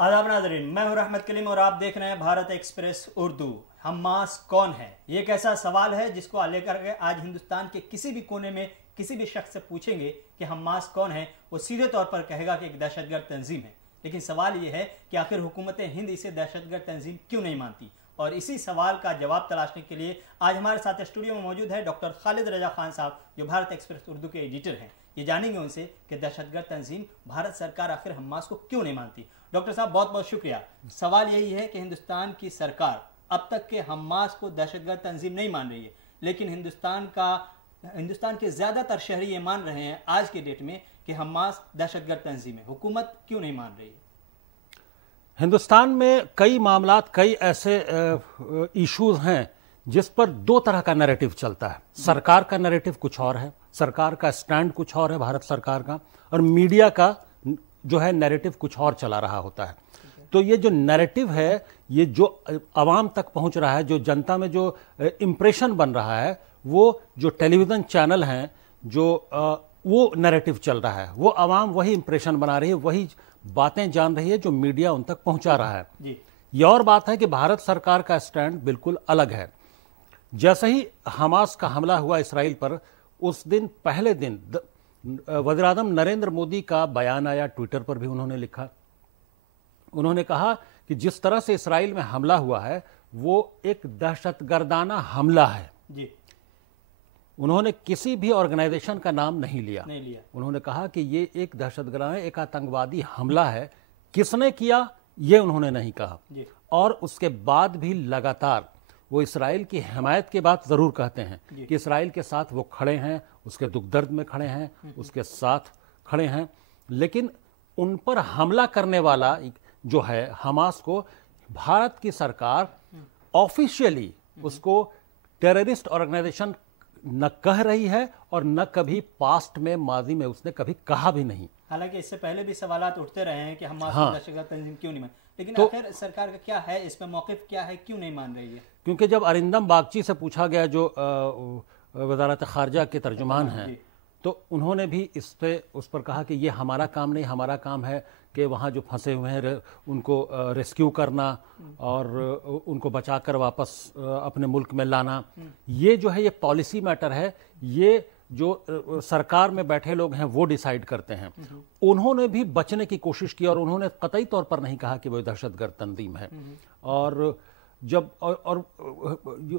आदाब नाज़रीन, मैं हूं रहमत कलीम और आप देख रहे हैं भारत एक्सप्रेस उर्दू। हमास कौन है? ये एक ऐसा सवाल है जिसको लेकर के आज हिंदुस्तान के किसी भी कोने में किसी भी शख्स से पूछेंगे कि हमास कौन है, वो सीधे तौर पर कहेगा कि एक दहशतगर्द तंजीम है। लेकिन सवाल ये है कि आखिर हुकूमत हिंद इसे दहशतगर्द तंजीम क्यों नहीं मानती? और इसी सवाल का जवाब तलाशने के लिए आज हमारे साथ स्टूडियो में मौजूद है डॉक्टर खालिद रजा खान साहब, जो भारत एक्सप्रेस उर्दू के एडिटर हैं। ये जानेंगे उनसे कि दहशतगर्द तंजीम भारत सरकार आखिर हमास को क्यों नहीं मानती। डॉक्टर साहब, बहुत बहुत शुक्रिया। सवाल यही है कि हिंदुस्तान की सरकार अब तक के हमास को दहशतगर्द तंजीम नहीं मान रही है, लेकिन हिंदुस्तान के ज्यादातर शहरी ये मान रहे हैं आज के डेट में कि हमास दहशतगर्द तंजीम है। हुकूमत क्यों नहीं मान रही है? हिंदुस्तान में कई मामलात, कई ऐसे इश्यूज हैं जिस पर दो तरह का नैरेटिव चलता है। सरकार का नैरेटिव कुछ और है, सरकार का स्टैंड कुछ और है भारत सरकार का, और मीडिया का जो है नैरेटिव कुछ और चला रहा होता है। तो ये जो नैरेटिव है, ये जो आवाम तक पहुंच रहा है, जो जनता में जो इम्प्रेशन बन रहा है, वो जो टेलीविज़न चैनल हैं जो वो नैरेटिव चल रहा है, वो आवाम वही इम्प्रेशन बना रही है, वही बातें जान रही है जो मीडिया उन तक पहुंचा रहा है जी। ये और बात है कि भारत सरकार का स्टैंड बिल्कुल अलग है। जैसे ही हमास का हमला हुआ इसराइल पर, उस दिन पहले दिन वज़ीर-ए-आज़म नरेंद्र मोदी का बयान आया, ट्विटर पर भी उन्होंने लिखा। उन्होंने कहा कि जिस तरह से इसराइल में हमला हुआ है वो एक दहशतगर्दाना हमला है जी। उन्होंने किसी भी ऑर्गेनाइजेशन का नाम नहीं लिया। उन्होंने कहा कि ये एक दहशतगर्दाना, एक आतंकवादी हमला है। किसने किया ये उन्होंने नहीं कहा। और उसके बाद भी लगातार वो इसराइल की हिमायत की बात जरूर कहते हैं कि इसराइल के साथ वो खड़े हैं, उसके दुख दर्द में खड़े हैं, उसके साथ खड़े हैं। लेकिन उन पर हमला करने वाला जो है हमास को, भारत की सरकार ऑफिशियली उसको टेररिस्ट ऑर्गेनाइजेशन न कह रही है और न कभी पास्ट में, माजी में उसने कभी कहा भी नहीं। हालांकि इससे पहले भी सवालात उठते रहे हैं कि हमास को दहशतगर्द तंजीम क्यों नहीं मान, लेकिन तो आखिर सरकार का क्या है इस पर मौक़िफ़, क्या है, क्यों नहीं मान रही है? क्योंकि जब अरिंदम बागची से पूछा गया, जो वज़ारत ख़ारजा के तर्जुमान हैं, तो उन्होंने भी उस पर कहा कि ये हमारा काम नहीं, हमारा काम है कि वहाँ जो फंसे हुए हैं उनको रेस्क्यू करना और उनको बचाकर वापस अपने मुल्क में लाना। ये जो है ये पॉलिसी मैटर है, ये जो सरकार में बैठे लोग हैं वो डिसाइड करते हैं। उन्होंने भी बचने की कोशिश की और उन्होंने कतई तौर पर नहीं कहा कि वो दहशतगर्द तंजीम है। और जब और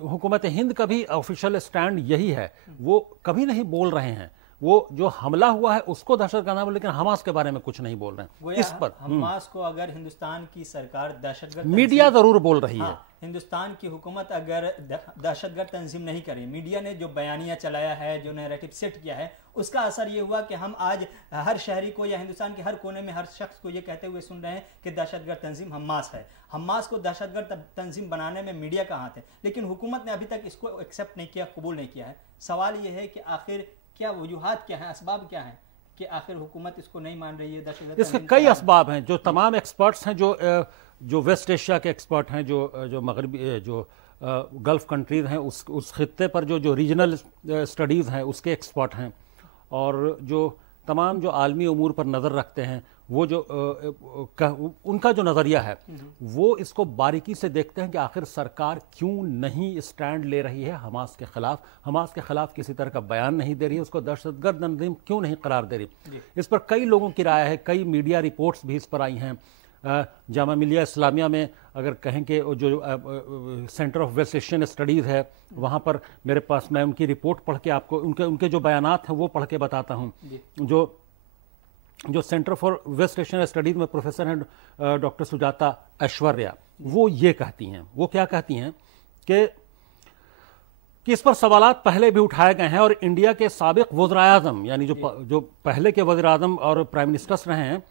हुकूमत हिंद का भी ऑफिशियल स्टैंड यही है, वो कभी नहीं बोल रहे हैं वो जो हमला हुआ है उसको दहशतगर्द नाम, लेकिन हमास के बारे में कुछ नहीं बोल रहे हैं। इस पर हमास को अगर हिंदुस्तान की सरकार दहशतगर्द, मीडिया जरूर बोल रही है, हिंदुस्तान की हुकूमत अगर दहशतगर्द तंजीम नहीं करे, मीडिया ने जो बयानिया चलाया है, जो नैरेटिव सेट किया है, उसका असर ये हुआ कि हम आज हर शहरी को या हिंदुस्तान के हर कोने में हर शख्स को ये कहते हुए सुन रहे हैं कि दहशतगर्द तंजीम हमास है। हमास को दहशतगर्द तंजीम बनाने में मीडिया का हाथ है, लेकिन हुकूमत ने अभी तक इसको एक्सेप्ट नहीं किया, कबूल नहीं किया है। सवाल ये है कि आखिर क्या वजूहात क्या है, असबाब क्या है कि आखिर हुकूमत इसको नहीं मान रही है दहशतगर्द? इसके कई असबाब हैं जो तमाम एक्सपर्ट्स हैं, जो वेस्ट एशिया के एक्सपर्ट हैं, जो मगरबी, जो गल्फ कंट्रीज हैं, उस खित्ते पर जो रीजनल स्टडीज़ हैं उसके एक्सपर्ट हैं, और जो तमाम जो आलमी उमूर पर नज़र रखते हैं वो जो उनका जो नज़रिया है वो इसको बारीकी से देखते हैं कि आखिर सरकार क्यों नहीं स्टैंड ले रही है हमास के खिलाफ, हमास के खिलाफ किसी तरह का बयान नहीं दे रही है, उसको दहशतगर्द तंजीम क्यों नहीं करार दे रही। इस पर कई लोगों की राय है, कई मीडिया रिपोर्ट्स भी इस पर आई हैं। जामा मिलिया इस्लामिया में अगर कहें कि जो centre of West Asian studies है, वहाँ पर मेरे पास, मैं उनकी रिपोर्ट पढ़ के आपको उनके जो बयानात हैं वो पढ़ के बताता हूँ। जो centre for West Asian studies में प्रोफेसर हैं डॉक्टर सुजाता ऐश्वर्या, वो ये कहती हैं, वो क्या कहती हैं कि इस पर सवालात पहले भी उठाए गए हैं और इंडिया के साबिक वज़ीर-ए-आज़म, यानी जो पहले के वज़ीर-ए-आज़म और प्राइम मिनिस्टर्स रहे हैं,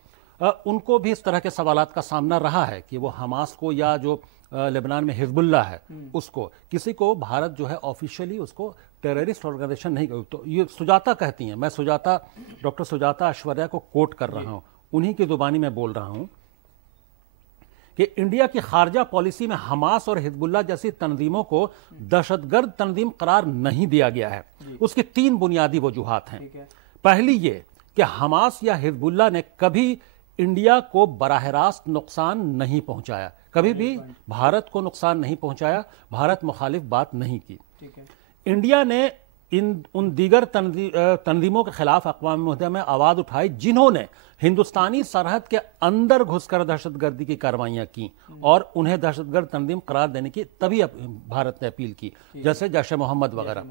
उनको भी इस तरह के सवालात का सामना रहा है कि वो हमास को या जो लेबनान में हिजबुल्लाह है उसको, किसी को भारत जो है ऑफिशियली उसको टेररिस्ट ऑर्गेनाइजेशन नहीं। तो ये सुजाता कहती हैं, मैं डॉक्टर सुजाता ऐश्वर्या को कोट कर रहा हूँ, उन्हीं की जुबानी में बोल रहा हूँ कि इंडिया की खारजा पॉलिसी में हमास और हिजबुल्लाह जैसी तंजीमों को दहशतगर्द तंजीम करार नहीं दिया गया है। उसकी 3 बुनियादी वजूहात हैं। पहली ये कि हमास या हिजबुल्लाह ने कभी इंडिया को बराह रास्त नुकसान नहीं पहुंचाया, कभी भी भारत को नुकसान नहीं पहुंचाया, भारत मुखालिफ बात नहीं की। ठीक है। इंडिया ने उन दीगर तंजीमों के खिलाफ अक़वाम मुत्तहिदा में आवाज़ उठाई जिन्होंने हिंदुस्तानी सरहद के अंदर घुसकर दहशतगर्दी की कार्रवाइयां की और उन्हें दहशतगर्द तंजीम करार देने की तभी भारत ने अपील की, जैसे जैश मोहम्मद वगैरह।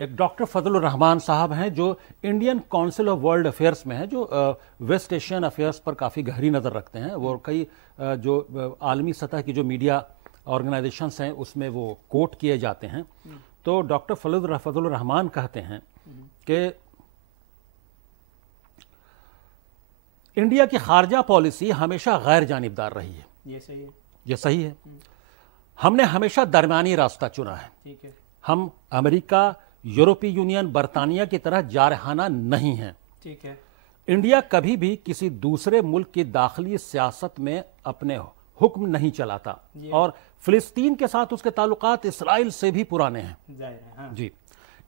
एक डॉक्टर फजलुर रहमान साहब हैं जो Indian council of world affairs में हैं, जो वेस्ट एशियन अफेयर्स पर काफ़ी गहरी नज़र रखते हैं। वो कई जो आलमी सतह की जो मीडिया ऑर्गेनाइजेशंस हैं उसमें वो कोट किए जाते हैं। तो डॉक्टर फजलुर रहमान कहते हैं कि इंडिया की खारजा पॉलिसी हमेशा गैर जानिबदार रही है। ये सही है। हमने हमेशा दरमियानी रास्ता चुना है। ठीक है। हम अमेरिका, यूरोपीय यूनियन, बरतानिया की तरह जारहाना नहीं है। ठीक है। इंडिया कभी भी किसी दूसरे मुल्क की दाखिली सियासत में अपने हुक्म नहीं चलाता और फिलिस्तीन के साथ उसके ताल्लुकात इसराइल से भी पुराने हैं। हाँ। जी,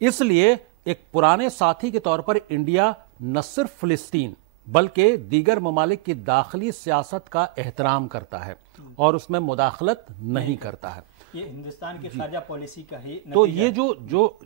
इसलिए एक पुराने साथी के तौर पर इंडिया न सिर्फ फिलिस्तीन बल्कि दीगर ममालिक की दाखिली सियासत का एहतराम करता है और उसमें मुदाखलत नहीं करता है। ये हिंदुस्तान की खारजा पॉलिसी का ही तो ये जो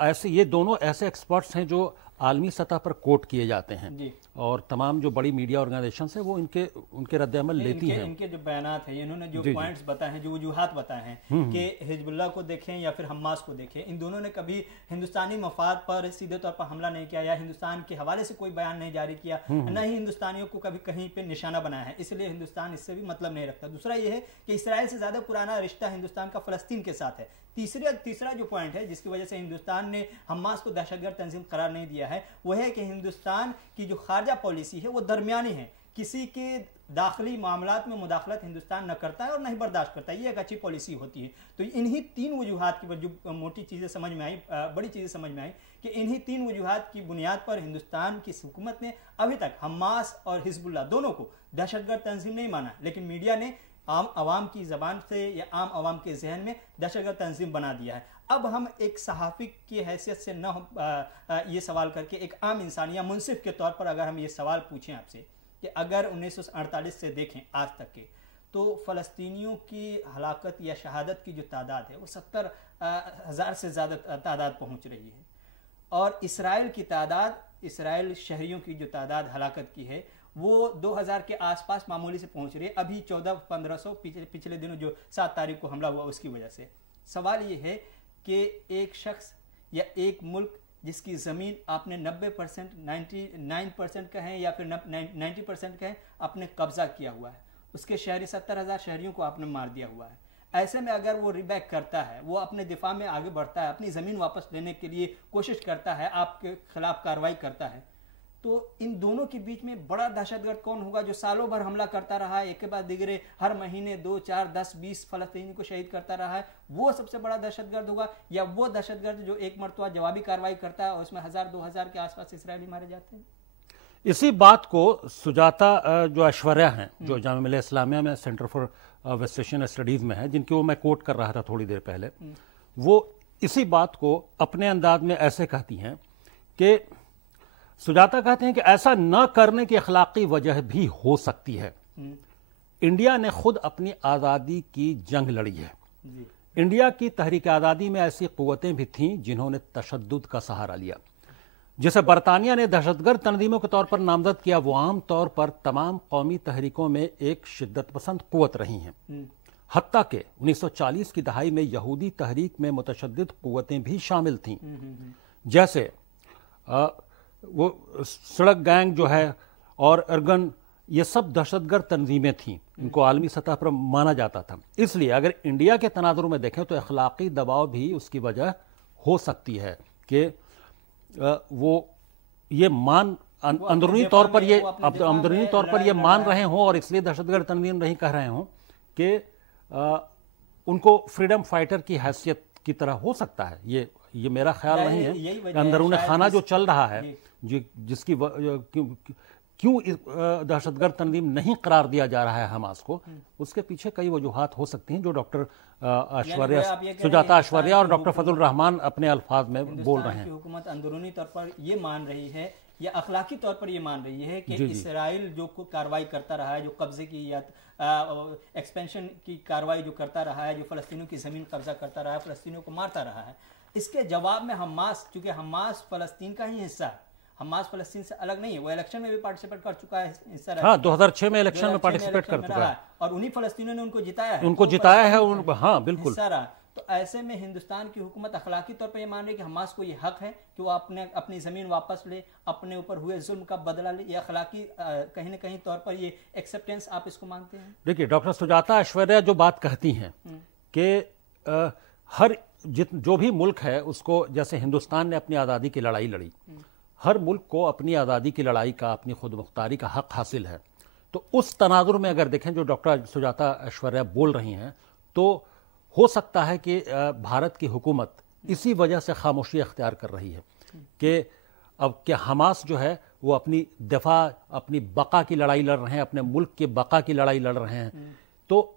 ऐसे ये दोनों ऐसे एक्सपर्ट्स हैं जो आलमी सतह पर कोट किए जाते हैं और तमाम जो बड़ी मीडिया ऑर्गेनाइजेशंस हैं वो उनके रद्द-ए-अमल लेती हैं। इनके जो बयानात हैं, इन्होंने जो पॉइंट्स बताए हैं, जो वजूहात बताए हैं कि हिजबुल्लाह को देखें या फिर हमास को देखें, इन दोनों ने कभी हिंदुस्तानी मफाद पर सीधे तौर पर हमला नहीं किया या हिंदुस्तान के हवाले से कोई बयान नहीं जारी किया, न ही हिंदुस्तानियों को कभी कहीं पे निशाना बनाया है, इसलिए हिंदुस्तान इससे भी मतलब नहीं रखता। दूसरा ये है कि इसराइल से ज्यादा पुराना रिश्ता हिंदुस्तान का फलस्तीन के साथ है। तीसरा जो पॉइंट है जिसकी वजह से हिंदुस्तान ने हमास को दहशतगर्द तंजीम करार नहीं दिया है वो है कि हिंदुस्तान की जो खारजा पॉलिसी है वो दरमियानी है। किसी के दाखिली मामलात में मुदाखलत हिंदुस्तान न करता है और नहीं बर्दाश्त करता है। ये एक अच्छी पॉलिसी होती है। तो इन्हीं तीन वजूहात की जो मोटी चीज़ें समझ में आई, बड़ी चीज़ें समझ में आई कि इन्हीं तीन वजूहात की बुनियाद पर हिंदुस्तान की हुकूमत ने अभी तक हमास और हिजबुल्लाह दोनों को दहशतगर्द तंजीम नहीं माना, लेकिन मीडिया ने आम आवाम की ज़बान से या आम आवाम के जहन में दहशतगर्द तंजीम बना दिया है। अब हम एक सहाफ़ी की हैसियत से न ये सवाल करके एक आम इंसान या मुंसिफ के तौर पर अगर हम ये सवाल पूछें आपसे कि अगर 1948 से देखें आज तक के, तो फ़लस्तीनियों की हलाकत या शहादत की जो तादाद है वो 70,000 से ज़्यादा तादाद पहुँच रही है और इसराइल की तादाद, इसराइल शहरियों की जो तादाद हलाकत की है वो 2000 के आसपास मामूली से पहुंच रही है। अभी 1400-1500 पिछले दिनों जो 7 तारीख को हमला हुआ उसकी वजह से। सवाल ये है कि एक शख्स या एक मुल्क जिसकी ज़मीन आपने 90%, 99% कहें या फिर 90% कहें, आपने कब्जा किया हुआ है, उसके शहरी 70,000 शहरियों को आपने मार दिया हुआ है। ऐसे में अगर वो रिबैक करता है, वो अपने दिफा में आगे बढ़ता है, अपनी ज़मीन वापस लेने के लिए कोशिश करता है, आपके खिलाफ कार्रवाई करता है, तो इन दोनों के बीच में बड़ा दहशतगर्द कौन होगा जो सालों भर हमला करता रहा है, एक के बाद दिगरे हर महीने 2, 4, 10, 20 फलस्तीनी को शहीद करता रहा है, वो सबसे बड़ा दहशतगर्द होगा या वो दहशतगर्द जो एक मरतबा जवाबी कार्रवाई करता है और उसमें 1000-2000 के आसपास इसराइली मारे जाते हैं? इसी बात को सुजाता जो ऐश्वर्या हैं, जो जामिया मिल्लिया इस्लामिया में centre for West Asian studies में है, जिनकी वो मैं कोट कर रहा था थोड़ी देर पहले, वो इसी बात को अपने अंदाज में ऐसे कहती हैं कि सुजाता कहते हैं कि ऐसा न करने की अखलाकी वजह भी हो सकती है। इंडिया ने खुद अपनी आज़ादी की जंग लड़ी है। इंडिया की तहरीक आज़ादी में ऐसी क़ुव्वतें भी थीं जिन्होंने तशद्दुद का सहारा लिया। जिसे बरतानिया ने दहशतगर्द तंजीमों के तौर पर नामजद किया, वो आम तौर पर तमाम कौमी तहरीकों में एक शिद्दत पसंद क़ुव्वत रही हैं। हत्ता के 1940 की दहाई में यहूदी तहरीक में मुतशद्दिद क़ुव्वतें भी शामिल थीं, जैसे वो सड़क गैंग जो है और अर्गन, ये सब दहशतगर्द तंजीमें थीं, इनको आलमी सतह पर माना जाता था। इसलिए अगर इंडिया के तनाजुर में देखें तो अखलाकी दबाव भी उसकी वजह हो सकती है कि वो ये मान अंदरूनी तौर पर ये मान रहे हों और इसलिए दहशतगर्द तंजीम नहीं कह रहे हों कि उनको फ्रीडम फाइटर की हैसियत की तरह हो सकता है। ये मेरा ख्याल नहीं है। अंदरूनी खाना जो चल रहा है, जिसकी क्यों दहशतगर्द तंजीम नहीं करार दिया जा रहा है हमास को, उसके पीछे कई वजूहात हो सकती हैं जो डॉक्टर सुजाता ऐश्वर्या और डॉक्टर फजलुर रहमान अपने अल्फाज में बोल रहे हैं। हुकूमत अंदरूनी तौर पर ये मान रही है یہ اخلاقی طور پر یہ مان رہی ہے کہ اسرائیل جو کاروائی کرتا رہا ہے، جو قبضے کی یا ایکسپینشن کی کاروائی جو کرتا رہا ہے، جو فلسطینیوں کی زمین قبضہ کرتا رہا ہے، فلسطینیوں کو مارتا رہا ہے، اس کے جواب میں حماس، چونکہ حماس فلسطین کا ہی حصہ ہے، حماس فلسطین سے الگ نہیں ہے، وہ الیکشن میں بھی پارٹیسپیٹ کر چکا ہے، حصہ رہا ہے، ہاں 2006 میں الیکشن میں پارٹیسپیٹ کر چکا ہے، اور انہی فلسطینیوں نے ان کو جتایا ہے، ان کو جتایا ہے، ہاں بالکل حصہ رہا۔ تو ایسے میں ہندوستان کی حکومت اخلاقی طور پر یہ مان رہی ہے کہ حماس کو یہ حق ہے کہ وہ اپنی زمین واپس لے، اپنے اوپر ہوئے ظلم کا بدلہ لے، یہ اخلاقی کہیں نہ کہیں طور پر یہ ایکسیپٹنس آپ اس کو مانتے ہیں؟ دیکھیے ڈاکٹر سجاتا ایشوریا جو بات کہتی ہیں کہ ہر جو بھی ملک ہے اس کو، جیسے ہندوستان نے اپنی آزادی کی لڑائی لڑی، ہر ملک کو اپنی آزادی کی لڑائی کا، اپنی خود مختاری کا حق حاصل ہے۔ تو اس تناظر میں اگر دیکھیں جو ڈاکٹر سجاتا ایشوریا بول رہی ہیں، تو ہو سکتا ہے کہ بھارت کی حکومت اسی وجہ سے خاموشی اختیار کر رہی ہے کہ اب کہ حماس جو ہے وہ اپنی دفاع، اپنی بقا کی لڑائی لڑ رہے ہیں، اپنے ملک کے بقا کی لڑائی لڑ رہے ہیں، تو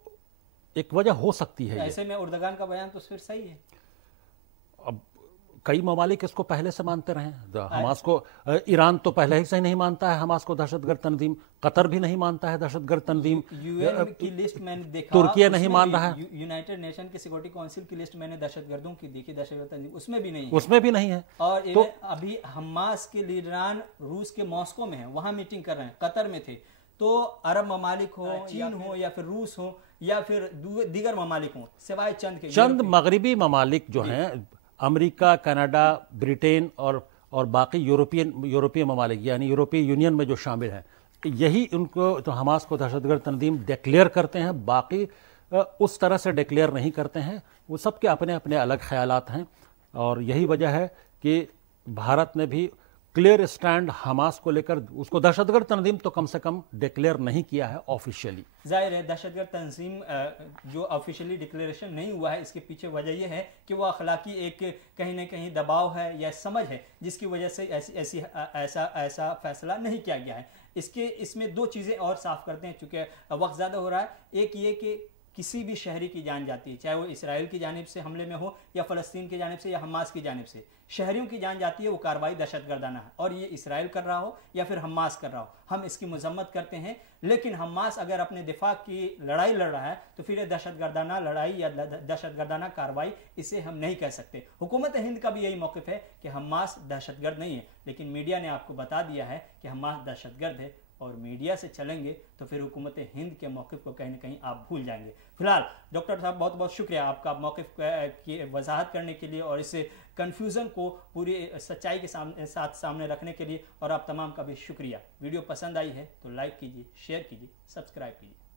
ایک وجہ ہو سکتی ہے۔ ایسے میں اردگان کا بیان تو پھر صحیح ہے۔ اب کئی ممالک اس کو پہلے سے مانتے رہے ہیں، حماس کو، ایران تو پہلے ہی سے نہیں مانتا ہے حماس کو دہشت گرد تنظیم، قطر بھی نہیں مانتا ہے دہشت گرد تنظیم، یو این کی لسٹ میں نے دیکھا، ترکیہ نہیں مان رہا ہے، یونائٹڈ نیشن کی سیکورٹی کونسل کی لسٹ میں نے دہشت گردوں کی دیکھی، دہشت گرد تنظیم اس میں بھی نہیں ہے، اس میں بھی نہیں ہے۔ اور ابھی حماس کے لیڈران روس کے ماسکو میں ہیں، وہاں میٹنگ کر رہے ہیں، قطر میں تھے، تو عرب ممالک ہو، چین ہو، یا پھر روس ہو، یا پھر دیگر ممالک ہوں، سوائے چند مغربی ممالک جو ہیں، امریکہ، کینیڈا، برٹین اور باقی یورپی ممالک، یعنی یورپی یونین میں جو شامل ہیں، یہی ان کو تو حماس کو دہشت گرد تنظیم ڈکلیئر کرتے ہیں، باقی اس طرح سے ڈکلیئر نہیں کرتے ہیں، وہ سب کے اپنے اپنے الگ خیالات ہیں، اور یہی وجہ ہے کہ بھارت نے بھی کلیئر اسٹینڈ حماس کو لے کر اس کو دہشت گرد تنظیم تو کم سے کم ڈکلیئر نہیں کیا ہے آفیشیلی۔ ظاہر ہے دہشت گرد تنظیم جو آفیشیلی ڈکلیریشن نہیں ہوا ہے، اس کے پیچھے وجہ یہ ہے کہ وہ اخلاقی ایک کہیں نہ کہیں دباؤ ہے یا سمجھ ہے، جس کی وجہ سے ایسا فیصلہ نہیں کیا گیا ہے۔ اس میں دو چیزیں اور صاف کرتے ہیں چونکہ وقت زیادہ ہو رہا ہے۔ ایک یہ کہ کسی بھی شہری کی جان جاتی ہے، چاہے وہ اسرائیل کی جانب سے حملے میں ہو یا فلسطین کی جانب سے یا حماس کی جانب سے، شہریوں کی جان جاتی ہے، وہ کارروائی دہشت گردانہ ہے، اور یہ اسرائیل کر رہا ہو یا پھر حماس کر رہا ہو، ہم اس کی مذمت کرتے ہیں۔ لیکن حماس اگر اپنے دفاع کی لڑائی لڑ رہا ہے تو پھر یہ دہشت گردانہ لڑائی یا دہشت گردانہ کارروائی اسے ہم نہیں کہہ سکتے۔ حکومت ہند کا بھی یہی موقف ہے کہ حماس دہشت گرد نہیں ہے، لیکن میڈیا نے آپ کو بتا دیا ہے کہ حماس دہشت گرد ہے، اور میڈیا سے چلیں گے تو پھر حکومت ہند کے موقف کو کہیں نہ کہیں آپ بھول جائیں گے۔ فی الحال ڈاکٹر صاحب بہت بہت شکریہ آپ کا موقف کی وضاحت کرنے کے لیے، اور اس کنفیوژن کو پوری سچائی کے ساتھ سامنے رکھنے کے لیے، اور آپ تمام کا بھی شکریہ۔ ویڈیو پسند آئی ہے تو لائک کیجیے، شیئر کیجیے، سبسکرائب کیجیے۔